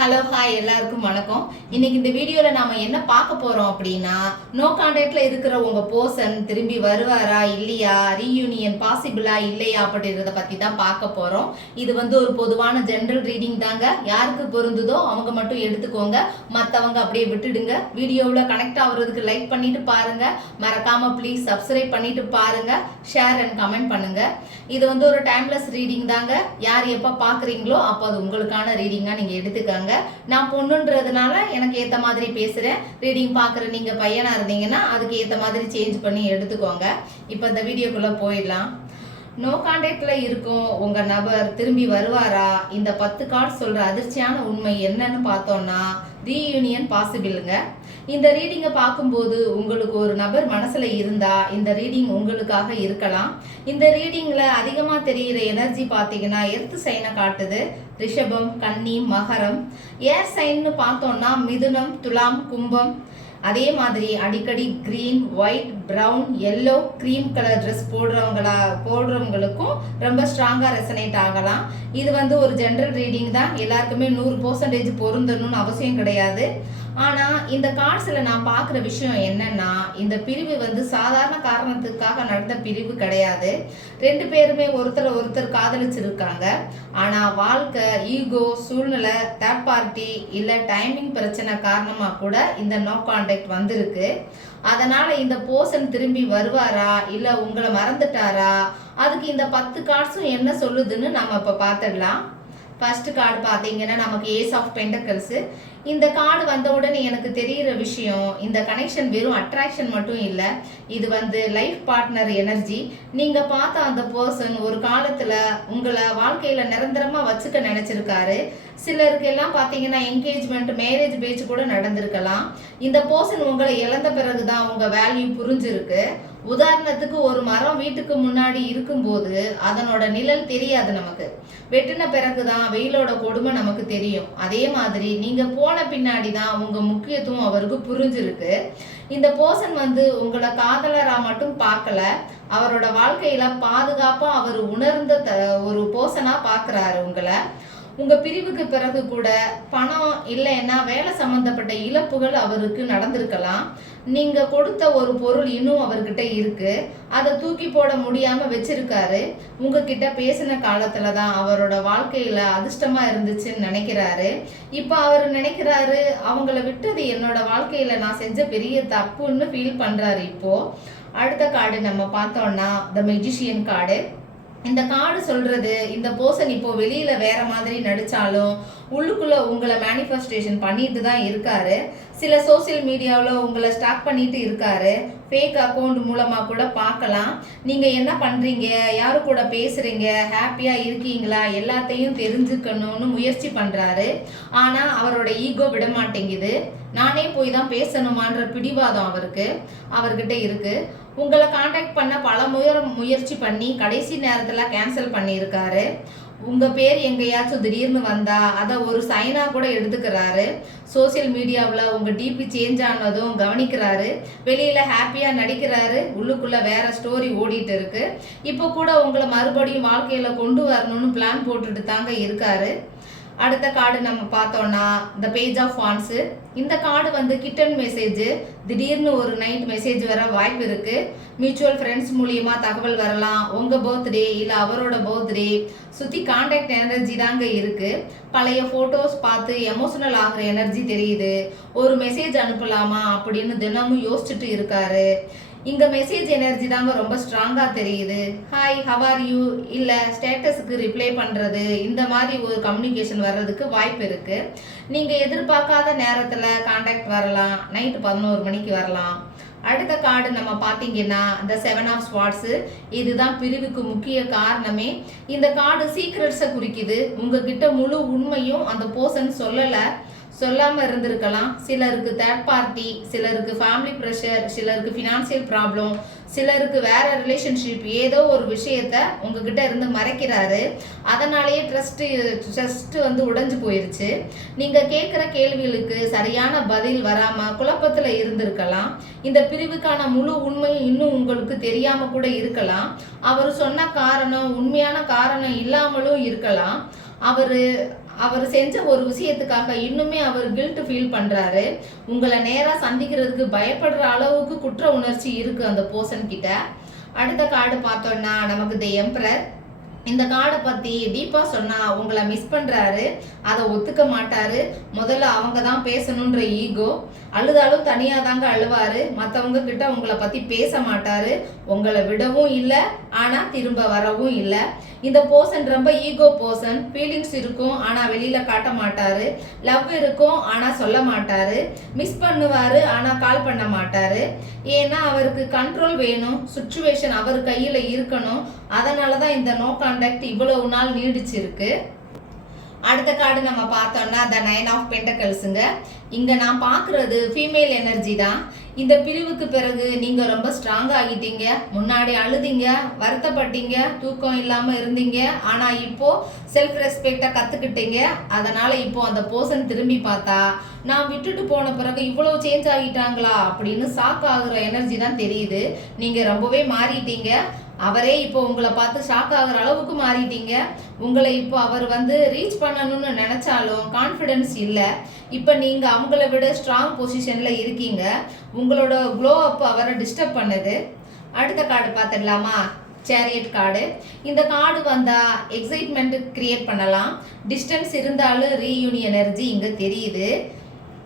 Hello hi எல்லாருக்கும் வணக்கம். இன்னைக்கு இந்த வீடியோவில் நாம் என்ன பார்க்க போகிறோம் அப்படின்னா, நோ கான்டாக்டில் இருக்கிற உங்கள் பர்சன் திரும்பி வருவாரா இல்லையா, ரீயூனியன் பாசிபிளா இல்லையா அப்படின்றத பற்றி தான் பார்க்க போகிறோம். இது ஒரு பொதுவான ஜென்ரல் ரீடிங் தாங்க. யாருக்கு பொருந்துதோ அவங்க மட்டும் எடுத்துக்கோங்க, மற்றவங்க அப்படியே விட்டுடுங்க. வீடியோவில் கனெக்ட் ஆகுறதுக்கு லைக் பண்ணிட்டு பாருங்க, மறக்காமல் ப்ளீஸ் சப்ஸ்கிரைப் பண்ணிட்டு பாருங்க, ஷேர் அண்ட் கமெண்ட் பண்ணுங்க. இது ஒரு டைம்லெஸ் ரீடிங் தாங்க. யார் எப்போ பார்க்குறீங்களோ அப்போ அது உங்களுக்கான ரீடிங்காக நீங்கள் எடுத்துக்கங்க. நான் பொண்ணுன்றதுனால எனக்கு ஏத்த மாதிரி பேசுறேன். ரீடிங் பாக்குற நீங்க பையனா இருந்தீங்கன்னா அதுக்கு ஏத்த மாதிரி சேஞ்ச் பண்ணி எடுத்துக்கோங்க. இப்போ இந்த வீடியோக்குள்ள போயிடலாம். நோ கான்டாக்ட்ல இருக்கும் உங்க நபர் திரும்பி வருவாரா? இந்த 10 கார்டு சொல்ற அதிர்ச்சியான உண்மை என்னன்னு பார்த்தோம்னா, ரீயூனியன் பாசிபிள்ங்க. இந்த ரீடிங்கை பார்க்கும்போது உங்களுக்கு ஒரு நபர் மனசுல இருந்தா இந்த ரீடிங் உங்களுக்காக இருக்கலாம். இந்த ரீடிங்ல அதிகமா தெரிகிற எனர்ஜி பார்த்தீங்கன்னா எர்த் சைனை காட்டுது. ரிஷபம், கன்னி, மகரம். ஏர் சைன்னு பார்த்தோம்னா மிதுனம், துலாம், கும்பம். அதே மாதிரி அடிக்கடி green, white, brown, yellow, cream colour dress போடுறவங்களுக்கும் ரொம்ப ஸ்ட்ராங்காக ரெசனேட் ஆகலாம். இது ஒரு ஜென்ரல் ரீடிங் தான். எல்லாருக்குமே 100% பொருந்தணும்னு அவசியம் கிடையாது. ஆனால் இந்த கார்ட்ஸில் நான் பார்க்குற விஷயம் என்னன்னா, இந்த பிரிவு சாதாரண காரணத்துக்காக நடந்த பிரிவு கிடையாது. 2 பேருமே ஒருத்தர் காதலிச்சிருக்காங்க. ஆனால் வாழ்க்கை, ஈகோ, சூழ்நிலை, தேர்ட் பார்ட்டி இல்லை டைமிங் பிரச்சனை காரணமாக கூட இந்த நோ கான்டாக்ட் வந்திருக்கு. அதனால இந்த பர்சன் திரும்பி வருவாரா இல்லை உங்களை மறந்துட்டாரா, அதுக்கு இந்த 10 கார்ட்ஸும் என்ன சொல்லுதுன்னு நம்ம இப்போ பார்த்துடலாம். ஃபர்ஸ்ட் கார்டு பார்த்தீங்கன்னா நமக்கு ஏஸ் ஆஃப் பென்டக்கிள்ஸ். இந்த கார்டு வந்த உடனே எனக்கு தெரிகிற விஷயம், இந்த கனெக்ஷன் வெறும் அட்ராக்ஷன் மட்டும் இல்லை, இது லைஃப் பார்ட்னர் எனர்ஜி. நீங்கள் பார்த்த அந்த பர்சன் ஒரு காலத்தில் உங்களை வாழ்க்கையில் நிரந்தரமாக வச்சுக்க நினச்சிருக்காரு. சிலருக்கு எல்லாம் பார்த்தீங்கன்னா என்கேஜ்மெண்ட், மேரேஜ் பேச்சு கூட நடந்திருக்கலாம். இந்த பர்சன் உங்களை இழந்த பிறகு தான் உங்கள் வேல்யூ புரிஞ்சிருக்கு. உதாரணத்துக்கு ஒரு மரம் வீட்டுக்கு முன்னாடி இருக்கும்போது அதனோட நிழல் தெரியாது நமக்கு. வெட்டின பிறகுதான் வெயிலோட கொடுமை நமக்கு தெரியும். அதே மாதிரி நீங்க போன பின்னாடி தான் உங்க முக்கியத்துவம் அவருக்கு புரிஞ்சிருக்கு. இந்த பர்சன் உங்களை காதலரா மட்டும் பார்க்கல, அவரோட வாழ்க்கையில பாதுகாப்பா அவர் உணர்ந்த ஒரு பர்சனா பார்க்கறாரு உங்களை. உங்க பிரிவுக்கு பிறகு கூட பணம் இல்லைன்னா வேலை சம்பந்தப்பட்ட இழப்புகள் அவருக்கு நடந்திருக்கலாம். நீங்க கொடுத்த ஒரு பொருள் இன்னும் அவர்கிட்ட இருக்கு, அதை தூக்கி போட முடியாம வச்சிருக்காரு. உங்ககிட்ட பேசின காலத்துல தான் அவரோட வாழ்க்கையில அதிர்ஷ்டமா இருந்துச்சுன்னு நினைக்கிறாரு. இப்ப அவர் நினைக்கிறாரு, அவங்கள விட்டது என்னோட வாழ்க்கையில நான் செஞ்ச பெரிய தப்புன்னு ஃபீல் பண்றாரு. இப்போ அடுத்த கார்டு நம்ம பார்த்தோம்னா த மெஜிஷியன் கார்டு. இந்த கார்டு சொல்றது, இந்த பர்சன் இப்போ வெளியில வேற மாதிரி நடிச்சாலும் உள்ளுக்குள்ள உங்களை மேனிஃபெஸ்டேஷன் பண்ணிட்டு தான் இருக்காரு. சில சோசியல் மீடியாவில் உங்களை ஸ்டாக் பண்ணிட்டு இருக்காரு. ஃபேக் அக்கௌண்ட் மூலமா கூட பார்க்கலாம். நீங்க என்ன பண்றீங்க, யாரு கூட பேசுறீங்க, ஹாப்பியா இருக்கீங்களா, எல்லாத்தையும் தெரிஞ்சுக்கணும்னு முயற்சி பண்றாரு. ஆனா அவரோட ஈகோ விட மாட்டேங்குது. நானே போய் தான் பேசணுமான்ற பிடிவாதம் அவர்கிட்ட இருக்கு. உங்களை காண்டாக்ட் பண்ண பல முயற்சி பண்ணி கடைசி நேரத்தில் கேன்சல் பண்ணியிருக்காரு. உங்கள் பேர் எங்கேயாச்சும் திடீர்னு வந்தா அதை ஒரு சைனா கூட எடுத்துக்கிறாரு. சோசியல் மீடியாவில் உங்கள் டிபி சேஞ்ச் ஆனதும் கவனிக்கிறாரு. வெளியில் ஹாப்பியாக நடிக்கிறாரு, உள்ளுக்குள்ளே வேற ஸ்டோரி ஓடிட்டு இருக்கு. இப்போ கூட உங்களை மறுபடியும் வாழ்க்கையில் கொண்டு வரணும்னு பிளான் போட்டுட்டு தாங்க இருக்காரு. அடுத்த கார்டு நம்ம பார்த்தோம்னா இந்த பேஜ் ஆஃப் வான்ஸ். இந்த கார்டு கிட்டன் மெசேஜ். திடீர்னு ஒரு நைட் மெசேஜ் வர வாய்ப்பு இருக்கு. மியூச்சுவல் ஃப்ரெண்ட்ஸ் மூலியமா தகவல் வரலாம். உங்க பர்த்டே இல்லை அவரோட பர்த்டே சுற்றி கான்டாக்ட் எனர்ஜி தாங்க இருக்கு. பழைய ஃபோட்டோஸ் பார்த்து எமோஷனல் ஆகிற எனர்ஜி தெரியுது. ஒரு மெசேஜ் அனுப்பலாமா அப்படின்னு தினமும் யோசிச்சுட்டு இருக்காரு. இங்கே மெசேஜ் எனர்ஜி தாங்க ரொம்ப ஸ்ட்ராங்காக தெரியுது. ஹாய், ஹவ் ஆர் யூ இல்லை ஸ்டேட்டஸுக்கு ரிப்ளை பண்ணுறது, இந்த மாதிரி ஒரு கம்யூனிகேஷன் வர்றதுக்கு வாய்ப்பு இருக்குது. நீங்கள் எதிர்பார்க்காத நேரத்தில் கான்டாக்ட் வரலாம். நைட்டு 11 மணிக்கு வரலாம். அடுத்த கார்டு நம்ம பார்த்தீங்கன்னா இந்த 7 ஆஃப் ஸ்வார்ட்ஸு. இதுதான் பிரிவுக்கு முக்கிய காரணமே. இந்த கார்டு சீக்ரெட்ஸை குறிக்குது. உங்ககிட்ட முழு உண்மையும் அந்த பர்சன் சொல்லாமல் இருந்திருக்கலாம். சிலருக்கு தேர்ட் பார்ட்டி, சிலருக்கு ஃபேமிலி ப்ரெஷர், சிலருக்கு ஃபினான்சியல் ப்ராப்ளம், சிலருக்கு வேற ரிலேஷன்ஷிப், ஏதோ ஒரு விஷயத்த உங்ககிட்ட இருந்து மறைக்கிறாரு. அதனாலேயே ட்ரஸ்ட் உடைஞ்சு போயிருச்சு. நீங்கள் கேட்குற கேள்விகளுக்கு சரியான பதில் வராமல் குழப்பத்தில் இருந்திருக்கலாம். இந்த பிரிவுக்கான முழு உண்மையும் இன்னும் உங்களுக்கு தெரியாமல் கூட இருக்கலாம். அவர் சொன்ன காரணம் உண்மையான காரணம் இல்லாமலும் இருக்கலாம். அவர் அவர் செஞ்ச ஒரு விஷயத்துக்காக இன்னுமே அவர் கில்ட் ஃபீல் பண்றாரு. உங்களை நேரா சந்திக்கிறதுக்கு பயப்படுற அளவுக்கு குற்ற உணர்ச்சி இருக்கு அந்த பர்சன் கிட்ட. அடுத்த கார்டு பார்த்தோம்னா நமக்கு தி எம்பரர். இந்த கார்டை பத்தி டீப்பா சொன்னா உங்களை மிஸ் பண்றாரு, அதை ஒத்துக்க மாட்டாரு. முதல்ல அவங்க தான் பேசணுன்ற ஈகோ. அழுதாலும் தனியா தாங்க அழுவாரு, மற்றவங்க கிட்ட உங்களை பத்தி பேச மாட்டாரு. உங்களை விடவும் இல்லை, ஆனா திரும்ப வரவும் இல்லை. இந்த பர்சன் ரொம்ப ஈகோ பர்சன். ஃபீலிங்ஸ் இருக்கும், ஆனா வெளியில காட்ட மாட்டாரு. லவ் இருக்கும், ஆனா சொல்ல மாட்டாரு. மிஸ் பண்ணுவாரு, ஆனா கால் பண்ண மாட்டாரு. ஏன்னா அவருக்கு கண்ட்ரோல் வேணும், சுச்சுவேஷன் அவர் கையில இருக்கணும். அதனாலதான் இந்த நோ கான்டாக்ட் இவ்வளவு நாள் நீடிச்சிருக்கு. அடுத்த கார்டு நம்ம பார்த்தோம்னா த 9 ஆஃப் பென்டக்கிள்ஸுங்க. இங்க நான் பார்க்கறது ஃபீமேல் எனர்ஜி தான். இந்த பிரிவுக்கு பிறகு நீங்க ரொம்ப ஸ்ட்ராங் ஆகிட்டீங்க. முன்னாடி அழுதிங்க, வருத்தப்பட்டீங்க, தூக்கம் இல்லாம இருந்தீங்க. ஆனா இப்போ செல்ஃப் ரெஸ்பெக்டை கத்துக்கிட்டீங்க. அதனால இப்போ அந்த பர்சன் திரும்பி பார்த்தா நான் விட்டுட்டு போன பிறகு இவ்வளவு சேஞ்ச் ஆகிட்டாங்களா அப்படின்னு ஷாக் ஆகுற எனர்ஜி தான் தெரியுது. நீங்க ரொம்பவே மாறிட்டீங்க. அவரே இப்போ உங்களை பார்த்து ஷாக் ஆகுற அளவுக்கு மாறிட்டீங்க. உங்களை இப்போ அவர் ரீச் பண்ணணும்னு நினைச்சாலும் கான்ஃபிடன்ஸ் இல்லை. இப்போ நீங்க அவங்கள விட ஸ்ட்ராங் பொசிஷன்ல இருக்கீங்க. உங்களோட க்ளோ அப் அவரை டிஸ்டர்ப் பண்ணுது. அடுத்த கார்டு பார்த்துடலாமா? Chariot card. இந்த கார்டு வந்தா எக்ஸைட்மெண்ட் கிரியேட் பண்ணலாம். டிஸ்டன்ஸ் இருந்தாலும் ரீயூனியன் எனர்ஜி இங்க தெரியுது.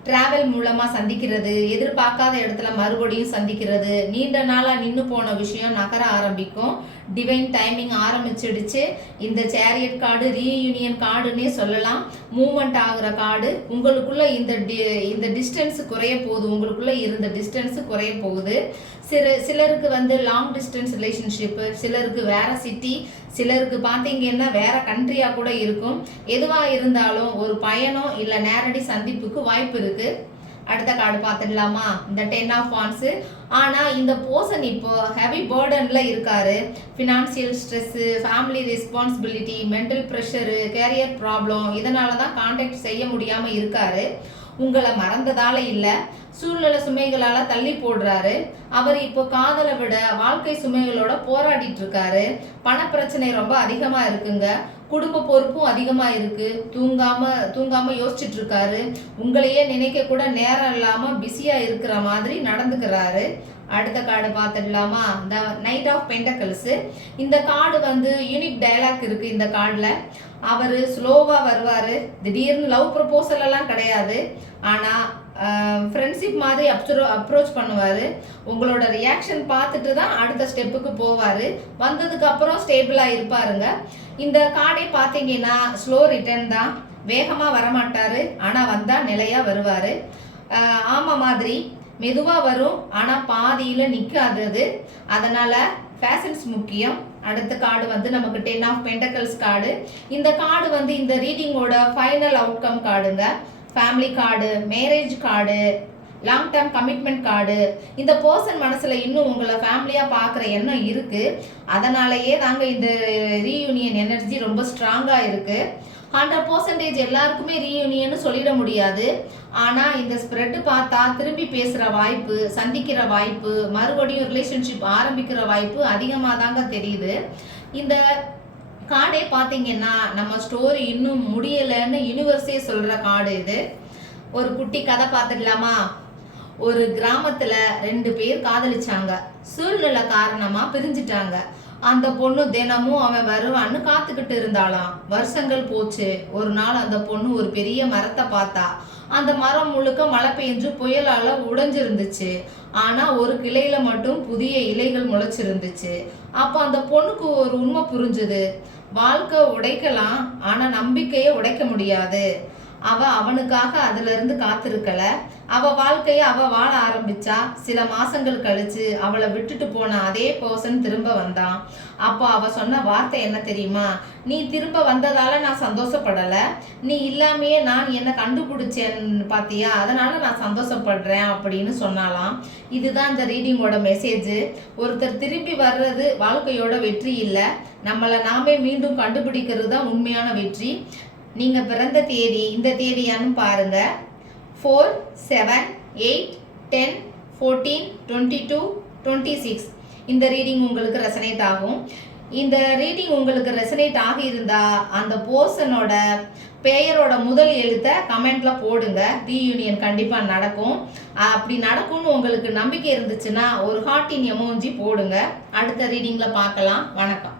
டிராவல் மூலமா சந்திக்கிறது, எதிர்பார்க்காத இடத்துல மறுபடியும் சந்திக்கிறது, நீண்ட நாளா நின்று போன விஷயம் நகர ஆரம்பிக்கும். டிவைன் டைமிங் ஆரம்பிச்சிடுச்சு. இந்த சேரியட் கார்டு ரீயூனியன் கார்டுன்னே சொல்லலாம். மூவ்மெண்ட் ஆகுற கார்டு. உங்களுக்குள்ள இந்த டிஸ்டன்ஸ் குறைய போகுது. உங்களுக்குள்ள இருந்த டிஸ்டன்ஸ் குறைய போகுது. சிலருக்கு லாங் டிஸ்டன்ஸ் ரிலேஷன்ஷிப்பு, சிலருக்கு வேற சிட்டி, சிலருக்கு பார்த்தீங்கன்னா வேற கண்ட்ரியா கூட இருக்கும். எதுவா இருந்தாலும் ஒரு பயணம் இல்லை நேரடி சந்திப்புக்கு வாய்ப்பு இருக்கு. அடுத்த கார்டு பார்த்துடலாமா? இந்த 10 ஆஃப் வாண்ட்ஸ். ஆனா இந்த பர்சன் இப்போ ஹெவி பர்டன்ல இருக்காரு. Financial stress, family responsibility, mental pressure, career problem, இதனால தான் கான்டாக்ட் செய்ய முடியாம இருக்காரு. உங்களை மறந்ததால இல்லை, சூழ்நிலை சுமைகளால தள்ளி போடுறாரு. அவர் இப்போ காதலை விட வாழ்க்கை சுமைகளோட போராடிட்டு இருக்காரு. பண பிரச்சனை ரொம்ப அதிகமா இருக்குங்க. குடும்ப பொறுப்பும் அதிகமா இருக்கு. தூங்காம யோசிச்சுட்டு இருக்காரு. உங்களையே நினைக்க கூட நேரம் இல்லாம பிஸியா இருக்கிற மாதிரி நடந்துக்கிறாரு. அடுத்த கார்டு பார்த்துடலாமா? The knight of pentacles. இந்த கார்டு யூனிக் டயலாக் இருக்கு இந்த கார்டில். அவர் ஸ்லோவா வருவார். திடீர்னு லவ் ப்ரப்போசல் எல்லாம் கிடையாது. ஆனால் ஃப்ரெண்ட்ஷிப் மாதிரி அப்ரோச் பண்ணுவார். உங்களோட ரியாக்ஷன் பார்த்துட்டு தான் அடுத்த ஸ்டெப்புக்கு போவார். வந்ததுக்கு அப்புறம் ஸ்டேபிளாக இருப்பாருங்க. இந்த கார்டே பார்த்தீங்கன்னா ஸ்லோ ரிட்டர்ன் தான். வேகமாக வரமாட்டார், ஆனால் வந்தால் நிலையாக வருவார். ஆமாம் மாதிரி மெதுவாக வரும், ஆனால் பாதியில் நிற்காதது. அதனால் ஃபேஷன்ஸ் முக்கியம். அடுத்த கார்டு நமக்கு 10 ஆஃப் பென்டக்கிள்ஸ் கார்டு. இந்த கார்டு இந்த ரீடிங்கோட ஃபைனல் அவுட்கம் கார்டுங்க. Family card, marriage card, long term commitment card. இந்த பர்சன் மனசுல இன்னும் உங்களை ஃபேமிலியா பார்க்குற எண்ணம் இருக்கு. அதனாலேயே தாங்க இந்த ரீயூனியன் எனர்ஜி ரொம்ப ஸ்ட்ராங்கா இருக்கு. 100% எல்லாருக்குமே ரீயூனியன் சொல்லிட முடியாது. ஆனா இந்த ஸ்ப்ரெட் பார்த்தா திரும்பி பேசுற வாய்ப்பு, சந்திக்கிற வாய்ப்பு, மறுபடியும் ரிலேஷன்ஷிப் ஆரம்பிக்கிற வாய்ப்பு அதிகமாக தாங்க தெரியுது. இந்த கார்டே பார்த்தீங்கன்னா நம்ம ஸ்டோரி இன்னும் முடியலைன்னு யூனிவர்ஸே சொல்ற கார்டு இது. ஒரு குட்டி கதை பார்த்துடலாமா? ஒரு கிராமத்துல 2 பேர் காதலிச்சாங்க. சூழ்நிலை காரணமா பிரிஞ்சிட்டாங்க. அந்த பொண்ணு தினமும் அவன் வருவான்னு காத்துக்கிட்டு இருந்தாளாம். வருஷங்கள் போச்சு. ஒரு நாள் அந்த பொண்ணு ஒரு பெரிய மரத்தை பார்த்தா. அந்த மரம் முழுக்க மழை பெஞ்சு புயலால உடைஞ்சிருந்துச்சு. ஆனா ஒரு கிளையில மட்டும் புதிய இலைகள் முளைச்சிருந்துச்சு. அப்ப அந்த பொண்ணுக்கு ஒரு உண்மை புரிஞ்சுது. வாழ்க்கை உடைக்கலாம், ஆனா நம்பிக்கையை உடைக்க முடியாது. அவ அவனுக்காக அதுல இருந்து காத்திருக்கல. அவ வாழ்க்கைய அவ வாழ ஆரம்பிச்சா. சில மாசங்கள் கழிச்சு அவளை விட்டுட்டு போன அதே பர்சன் திரும்ப வந்தான். அப்போ அவ சொன்ன வார்த்தை என்ன தெரியுமா? நீ திரும்ப வந்ததால நான் சந்தோஷப்படல, நீ இல்லாமையே நான் என்ன கண்டுபிடிச்சேன்னு பாத்தியா, அதனால நான் சந்தோஷப்படுறேன் அப்படின்னு சொன்னாலாம். இதுதான் இந்த ரீடிங்கோட மெசேஜ். ஒருத்தர் திரும்பி வர்றது வாழ்க்கையோட வெற்றி இல்லை, நம்மளை நாமே மீண்டும் கண்டுபிடிக்கிறது தான் உண்மையான வெற்றி. நீங்க பிறந்த தேதி இந்த தேதியான்னு பாருங்க. 4, 7, 8, 10, 14, 22, 26. இந்த ரீடிங் உங்களுக்கு ரெசனேட் ஆகும். இந்த ரீடிங் உங்களுக்கு ரெசனேட் ஆகியிருந்தா அந்த பர்சனோட பெயரோட முதல் எழுத்தை கமெண்ட்ல போடுங்க. ரீயூனியன் கண்டிப்பா நடக்கும். அப்படி நடக்கும்னு உங்களுக்கு நம்பிக்கை இருந்துச்சுன்னா ஒரு ஹார்ட்டின் எமோஜி போடுங்க. அடுத்த ரீடிங்ல பார்க்கலாம். வணக்கம்.